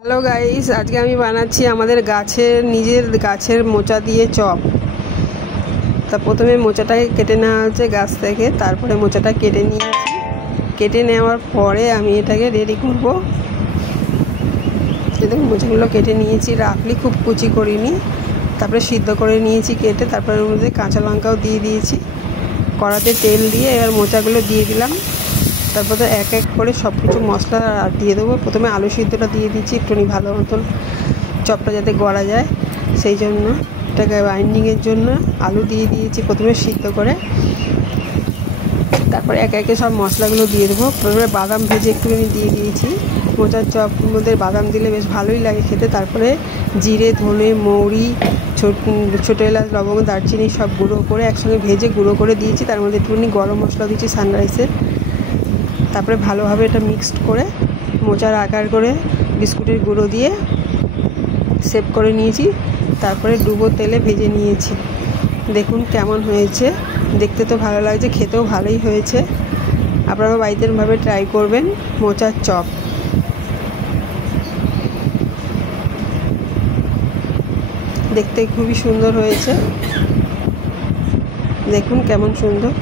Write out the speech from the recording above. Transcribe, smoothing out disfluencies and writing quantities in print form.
Hello guys, আজকে আমি বানাচ্ছি আমাদের নিজের গাছের মোচা দিয়ে চপ। তা প্রথমে মোচাটাকে কেটে নেওয়া হচ্ছে গাছ থেকে, তারপরে মোচাটা কেটে নিয়েছি। কেটে নেওয়ার পরে আমি এটাকে রেডি করব। দেখুন মোচাগুলো কেটে নিয়েছি, রাখলি খুব কুচি করিনি। তারপরে সিদ্ধ করে নিয়েছি কেটে, তারপরে ওর মধ্যে কাঁচা লঙ্কাও দিয়ে দিয়েছি। কড়াতে তেল দিয়ে এবার মোচাগুলো দিয়ে দিলাম। তারপরে এক এক করে সব কিছু মশলা দিয়ে দেবো। প্রথমে আলু সিদ্ধটা দিয়ে দিচ্ছি একটুখানি ভালো মতন, চপটা যাতে গড়া যায় সেই জন্য। এটাকে বাইন্ডিংয়ের জন্য আলু দিয়ে দিয়েছি প্রথমে সিদ্ধ করে। তারপরে একে একে সব মশলাগুলো দিয়ে দেবো। প্রথমে বাদাম ভেজে একটুখানি দিয়ে দিয়েছি। মোচার চপের মধ্যে বাদাম দিলে বেশ ভালোই লাগে খেতে। তারপরে জিরে, ধনে, মৌরি, ছোটো এলাচ, লবঙ্গ, দারচিনি সব গুঁড়ো করে একসঙ্গে ভেজে গুঁড়ো করে দিয়েছি। তার মধ্যে একটুখানি গরম মশলা দিয়েছি সানরাইসের। তারপরে ভালোভাবে এটা মিক্সড করে মোচার আকার করে বিস্কুটের গুঁড়ো দিয়ে সেভ করে নিয়েছি। তারপরে ডুবো তেলে ভেজে নিয়েছি। দেখুন কেমন হয়েছে, দেখতে তো ভালো লাগছে, খেতেও ভালোই হয়েছে। আপনারা বাড়িতে এরকমভাবে ট্রাই করবেন মোচার চপ। দেখতে খুবই সুন্দর হয়েছে, দেখুন কেমন সুন্দর।